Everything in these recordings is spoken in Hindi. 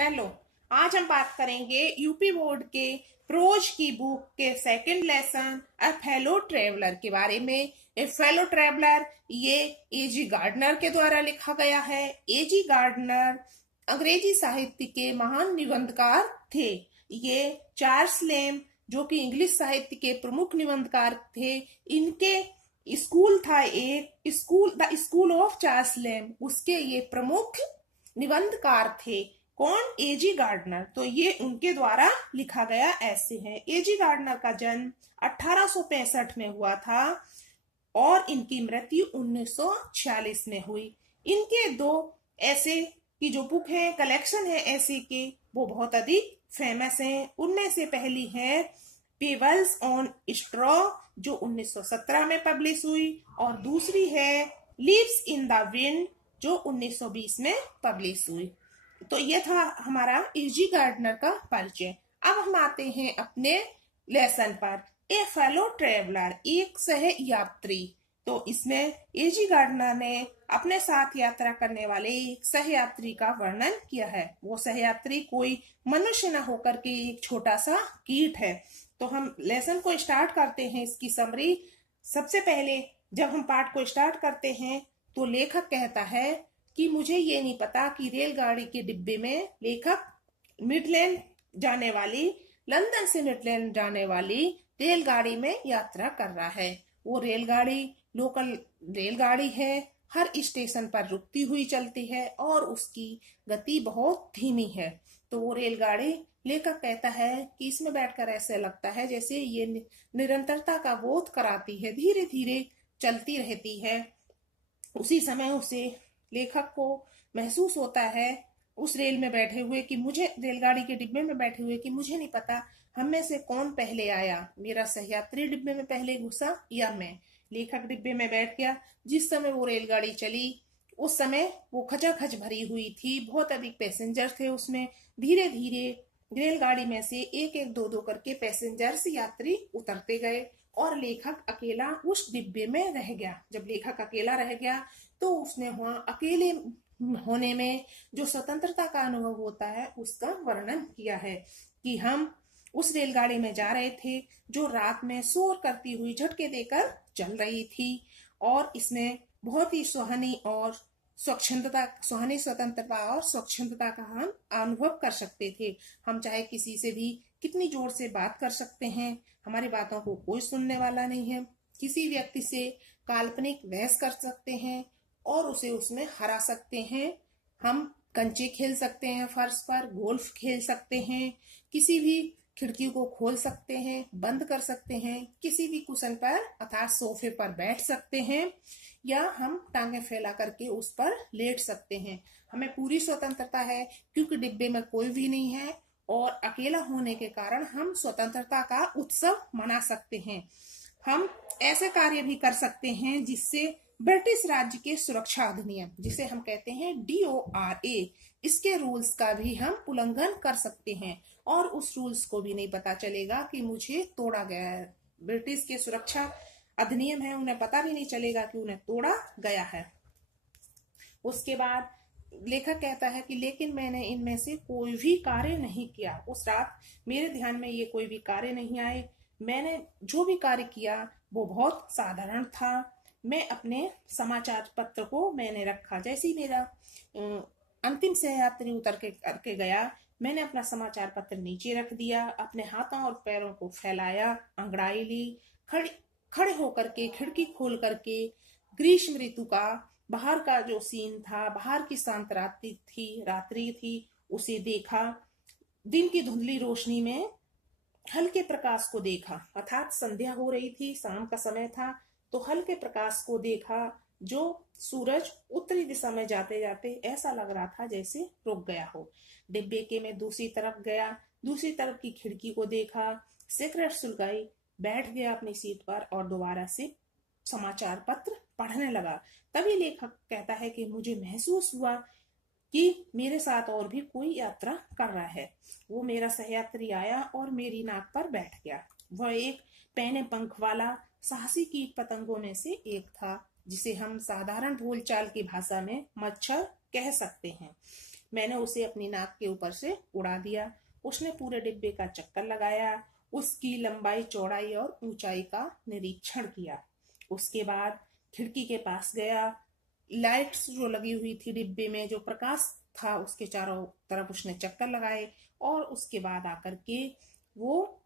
हेलो। आज हम बात करेंगे यूपी बोर्ड के प्रोज की बुक के second lesson a fellow traveller के बारे में। ए फेलो ट्रेवलर ये एजी गार्डनर के द्वारा लिखा गया है। एजी गार्डनर अंग्रेजी साहित्य के महान निबंधकार थे। ये चार्ल्स लेम जो कि इंग्लिश साहित्य के प्रमुख निबंधकार थे, इनके स्कूल था एक school, the school of Charles Lamb, उसके ये प्रमुख निबंधकार थे। कौन? A G Gardiner. तो ये उनके द्वारा लिखा गया ऐसे है। एजी गार्डनर का जन्म 1865 में हुआ था और इनकी मृत्यु 1946 में हुई। इनके दो ऐसे की जो बुक है, कलेक्शन है ऐसे के, वो बहुत अधिक फेमस हैं। उनमें से पहली है पेबल्स ऑन स्ट्रॉ जो 1917 में पब्लिश हुई, और दूसरी है लीव्स इन द विंड जो 1920 में पब्लिश हुई। तो ये था हमारा एजी गार्डनर का परिचय। अब हम आते हैं अपने लेसन पर। ए फेलो ट्रेवलर, एक सह यात्री। तो इसमें एजी गार्डनर ने अपने साथ यात्रा करने वाले एक सह यात्री का वर्णन किया है। वो सह यात्री कोई मनुष्य न होकर के एक छोटा सा कीट है। तो हम लेसन को स्टार्ट करते हैं। इसकी समरी, सबसे पहले जब हम पाठ को स्टार्ट करते हैं तो लेखक कहता है कि मुझे ये नहीं पता कि रेलगाड़ी के डिब्बे में लेखक मिडलैंड जाने वाली, लंदन से मिडलैंड जाने वाली रेलगाड़ी में यात्रा कर रहा है। वो रेलगाड़ी लोकल रेलगाड़ी है, हर स्टेशन पर रुकती हुई चलती है और उसकी गति बहुत धीमी है। तो वो रेलगाड़ी, लेखक कहता है कि इसमें बैठकर ऐसे लगता है जैसे ये निरंतरता का बोध कराती है, धीरे धीरे चलती रहती है। उसी समय उसे, लेखक को महसूस होता है उस रेल में बैठे हुए कि मुझे, रेलगाड़ी के डिब्बे में बैठे हुए कि मुझे नहीं पता हम में से कौन पहले आया, मेरा सहयात्री डिब्बे में पहले घुसा या मैं। लेखक डिब्बे में बैठ गया। जिस समय वो रेलगाड़ी चली उस समय वो खचाखच भरी हुई थी, बहुत अधिक पैसेंजर थे उसमें। धीरे धीरे रेलगाड़ी में से एक एक दो दो करके पैसेंजर्स, यात्री उतरते गए और लेखक अकेला उस डिब्बे में रह गया। जब लेखक अकेला रह गया तो उसने वहां अकेले होने में जो स्वतंत्रता का अनुभव होता है उसका वर्णन किया है कि हम उस रेलगाड़ी में जा रहे थे जो रात में शोर करती हुई झटके देकर चल रही थी, और इसमें बहुत ही सुहानी स्वतंत्रता और स्वच्छंदता का हम अनुभव कर सकते थे। हम चाहे किसी से भी कितनी जोर से बात कर सकते हैं, हमारी बातों को कोई सुनने वाला नहीं है। किसी व्यक्ति से काल्पनिक बहस कर सकते हैं और उसे उसमें हरा सकते हैं। हम कंचे खेल सकते हैं, फर्श पर गोल्फ खेल सकते हैं, किसी भी खिड़की को खोल सकते हैं, बंद कर सकते हैं, किसी भी कुशन पर अर्थात सोफे पर बैठ सकते हैं, या हम टांगे फैला करके उस पर लेट सकते हैं। हमें पूरी स्वतंत्रता है क्योंकि डिब्बे में कोई भी नहीं है और अकेला होने के कारण हम स्वतंत्रता का उत्सव मना सकते हैं। हम ऐसे कार्य भी कर सकते हैं जिससे ब्रिटिश राज्य के सुरक्षा अधिनियम, जिसे हम कहते हैं DORA, इसके रूल्स का भी हम उल्लंघन कर सकते हैं और उस रूल्स को भी नहीं पता चलेगा कि मुझे तोड़ा गया है। ब्रिटिश के सुरक्षा अधिनियम है, उन्हें पता भी नहीं चलेगा कि उन्हें तोड़ा गया है। उसके बाद लेखक कहता है कि लेकिन मैंने इनमें से कोई भी कार्य नहीं किया। उस रात मेरे ध्यान में ये कोई भी कार्य नहीं आए। मैंने जो भी कार्य किया वो बहुत साधारण था। मैं अपने समाचार पत्र को मैंने रखा, जैसे ही मेरा अंतिम सहयात्री उतर के करके गया, मैंने अपना समाचार पत्र नीचे रख दिया, अपने हाथों और पैरों को फैलाया, अंगड़ाई ली, खड़े होकर के खिड़की खोल करके ग्रीष्म ऋतु का बाहर का जो सीन था, बाहर की शांत रात्रि थी, उसे देखा। दिन की धुंधली रोशनी में हल्के प्रकाश को देखा, अर्थात संध्या हो रही थी, शाम का समय था, तो हल्के प्रकाश को देखा जो सूरज उत्तरी दिशा में जाते जाते ऐसा लग रहा था जैसे रुक गया हो। डिब्बे के में दूसरी तरफ गया, दूसरी तरफ की खिड़की को देखा, सिगरेट सुलगाई, बैठ गया अपनी सीट पर और दोबारा से समाचार पत्र पढ़ने लगा। तभी लेखक कहता है कि मुझे महसूस हुआ कि मेरे साथ और भी कोई यात्रा कर रहा है। वो मेरा सहयात्री आया और मेरी नाक पर बैठ गया। वह एक पैने पंख वाला साहसी कीट पतंगों में से एक था, जिसे हम साधारण बोलचाल की भाषा में मच्छर कह सकते हैं। मैंने उसे अपनी नाक के ऊपर से उड़ा दिया। उसने पूरे डिब्बे का चक्कर लगाया, उसकी लंबाई चौड़ाई और ऊंचाई का निरीक्षण किया। उसके बाद खिड़की के पास गया, लाइट्स जो लगी हुई थी डिब्बे में, जो प्रकाश था उसके चारों तरफ उसने चक्कर लगाए, और उसके बाद आकर के वो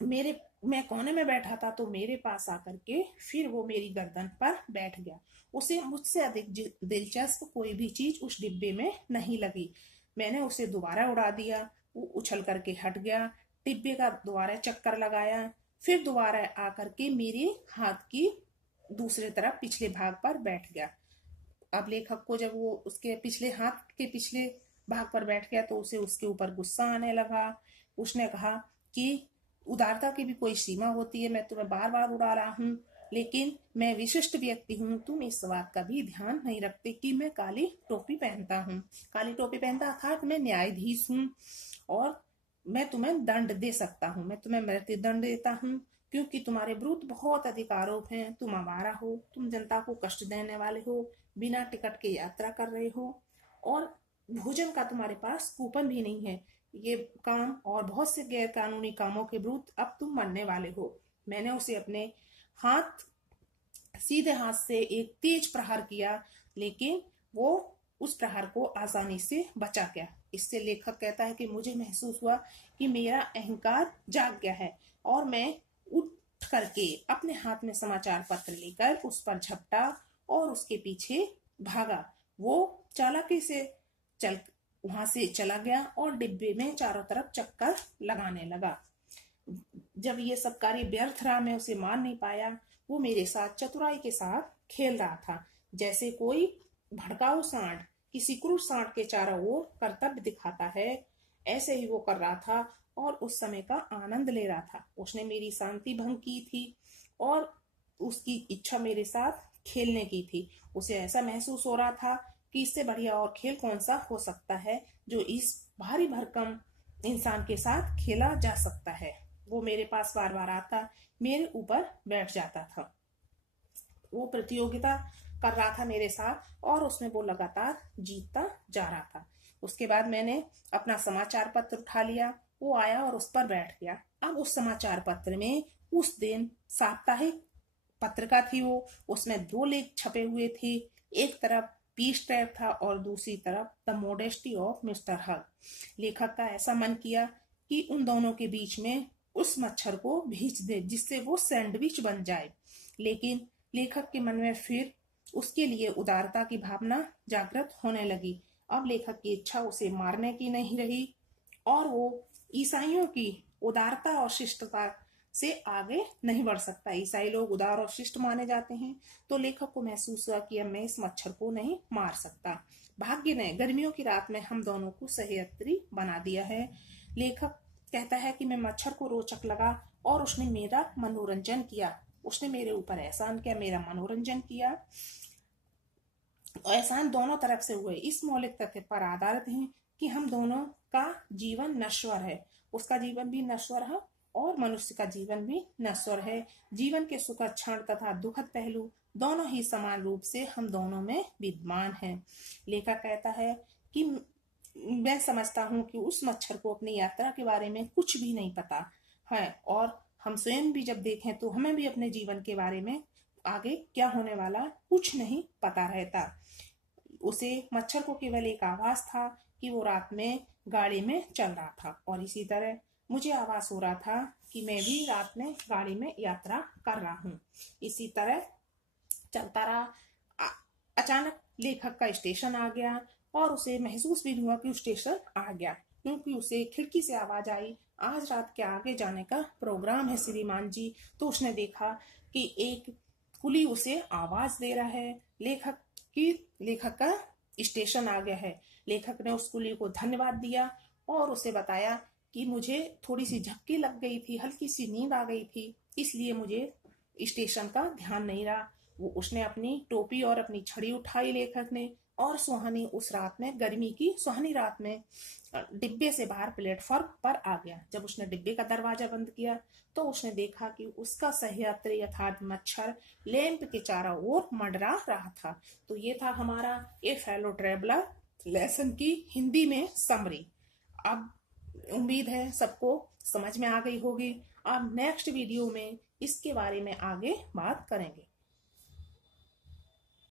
मेरे मैं कोने में बैठा था तो मेरे पास आकर के फिर वो मेरी गर्दन पर बैठ गया। उसे मुझसे अधिक दिलचस्प कोई भी चीज उस डिब्बे में नहीं लगी। मैंने उसे दोबारा उड़ा दिया, वो उछल करके हट गया, डिब्बे का दोबारा चक्कर लगाया, फिर दोबारा आकर के मेरे हाथ की दूसरे तरफ पिछले भाग पर बैठ गया। अब लेखक को जब वो उसके पिछले हाथ के पिछले भाग पर बैठ गया तो उसे उसके ऊपर गुस्सा आने लगा। उसने कहा कि उदारता की भी कोई सीमा होती है, मैं तुम्हें बार बार उड़ा रहा हूँ, लेकिन मैं विशिष्ट व्यक्ति हूँ, तुम इस बात का भी ध्यान नहीं रखते कि मैं काली टोपी पहनता हूँ। काली टोपी पहनता अर्थात मैं न्यायाधीश हूँ, और मैं तुम्हें दंड दे सकता हूँ, मैं तुम्हें मृत्यु दंड देता हूँ, क्योंकि तुम्हारे विरुद्ध बहुत अधिक आरोप हैं। तुम आवारा हो, तुम जनता को कष्ट देने वाले हो, बिना टिकट के यात्रा कर रहे हो, और भोजन का तुम्हारे पास कूपन भी नहीं है। ये काम और बहुत से गैर कानूनी कामों के विरुद्ध अब तुम मरने वाले हो। मैंने उसे अपने सीधे हाथ से एक तेज प्रहार किया, लेकिन वो उस प्रहार को आसानी से बचा गया। इससे लेखक कहता है कि मुझे महसूस हुआ कि मेरा अहंकार जाग गया है, और मैं उठ करके अपने हाथ में समाचार पत्र लेकर उस पर झपटा और उसके पीछे भागा। वो चालाकी से वहां से चला गया और डिब्बे में चारों तरफ चक्कर लगाने लगा। जब ये सब कार्य व्यर्थ रहा, मैं उसे मार नहीं पाया, वो मेरे साथ चतुराई के साथ खेल रहा था, जैसे कोई भड़काऊ सांड किसी क्रूर सांड के चारों ओर कर्तव्य दिखाता है, ऐसे ही वो कर रहा था और उस समय का आनंद ले रहा था। उसने मेरी शांति भंग की थी और उसकी इच्छा मेरे साथ खेलने की थी। उसे ऐसा महसूस हो रहा था कि इससे बढ़िया और खेल कौन सा हो सकता है जो इस भारी भरकम इंसान के साथ खेला जा सकता है। वो मेरे पास बार बार आता, मेरे ऊपर बैठ जाता था। वो प्रतियोगिता कर रहा था मेरे साथ और उसमें वो लगातार जीतता जा रहा था। उसके बाद मैंने अपना समाचार पत्र उठा लिया, वो आया और उस पर बैठ गया। अब उस समाचार पत्र में उस दिन साप्ताहिक पत्रिका थी, वो उसमें 2 लेख छपे हुए थे। एक तरफ पीस ट्रैप था और दूसरी तरफ द मॉडेस्टी ऑफ मिस्टर हग। लेखक का ऐसा मन किया कि उन दोनों के बीच में उस मच्छर को भेज दे जिससे वो सैंडविच बन जाए, लेकिन लेखक के मन में फिर उसके लिए उदारता की भावना जागृत होने लगी। अब लेखक की इच्छा उसे मारने की नहीं रही और वो ईसाइयों की उदारता और शिष्टता से आगे नहीं बढ़ सकता। ईसाई लोग उदार और शिष्ट माने जाते हैं, तो लेखक को महसूस हुआ कि अब मैं इस मच्छर को नहीं मार सकता। भाग्य ने गर्मियों की रात में हम दोनों को सह्याद्री बना दिया है। लेखक कहता है कि मैं मच्छर को रोचक लगा और उसने मेरा मनोरंजन किया। उसने मेरे ऊपर एहसान किया, मेरा मनोरंजन किया। एहसान दोनों तरफ से हुए, इस मौलिक तथ्य पर आधारित है कि हम दोनों का जीवन नश्वर है। उसका जीवन भी नश्वर है और मनुष्य का जीवन भी नश्वर है। जीवन के सुखद क्षण तथा दुखद पहलू दोनों ही समान रूप से हम दोनों में विद्यमान हैं। लेखक कहता है कि मैं समझता हूँ कि उस मच्छर को अपनी यात्रा के बारे में कुछ भी नहीं पता है, और हम स्वयं भी जब देखें तो हमें भी अपने जीवन के बारे में आगे क्या होने वाला कुछ नहीं पता रहता। उसे मच्छर को केवल एक आभास था कि वो रात में गाड़ी में चल रहा था, और इसी तरह मुझे आभास हो रहा था कि मैं भी रात में गाड़ी में यात्रा कर रहा हूँ। इसी तरह चलता रहा। अचानक लेखक का स्टेशन आ गया और उसे महसूस भी हुआ कि स्टेशन आ गया, क्योंकि उसे खिड़की से आवाज आई, आज रात के आगे जाने का प्रोग्राम है श्रीमान जी। तो उसने देखा कि एक कुली उसे आवाज दे रहा है। लेखक का स्टेशन आ गया है। लेखक ने उस कुली को धन्यवाद दिया और उसे बताया कि मुझे थोड़ी सी झपकी लग गई थी, हल्की सी नींद आ गई थी, इसलिए मुझे स्टेशन का ध्यान नहीं रहा। उसने अपनी टोपी और अपनी छड़ी उठाई लेखक ने, और सुहानी उस रात में, गर्मी की सुहानी रात में डिब्बे से बाहर प्लेटफॉर्म पर आ गया। जब उसने डिब्बे का दरवाजा बंद किया तो उसने देखा कि उसका सह्याद्री अर्थात मच्छर लैंप के चारों ओर मंडरा रहा था। तो ये था हमारा ए फेलो ट्रेवलर लेसन की हिंदी में समरी। अब उम्मीद है सबको समझ में आ गई होगी। अब नेक्स्ट वीडियो में इसके बारे में आगे बात करेंगे।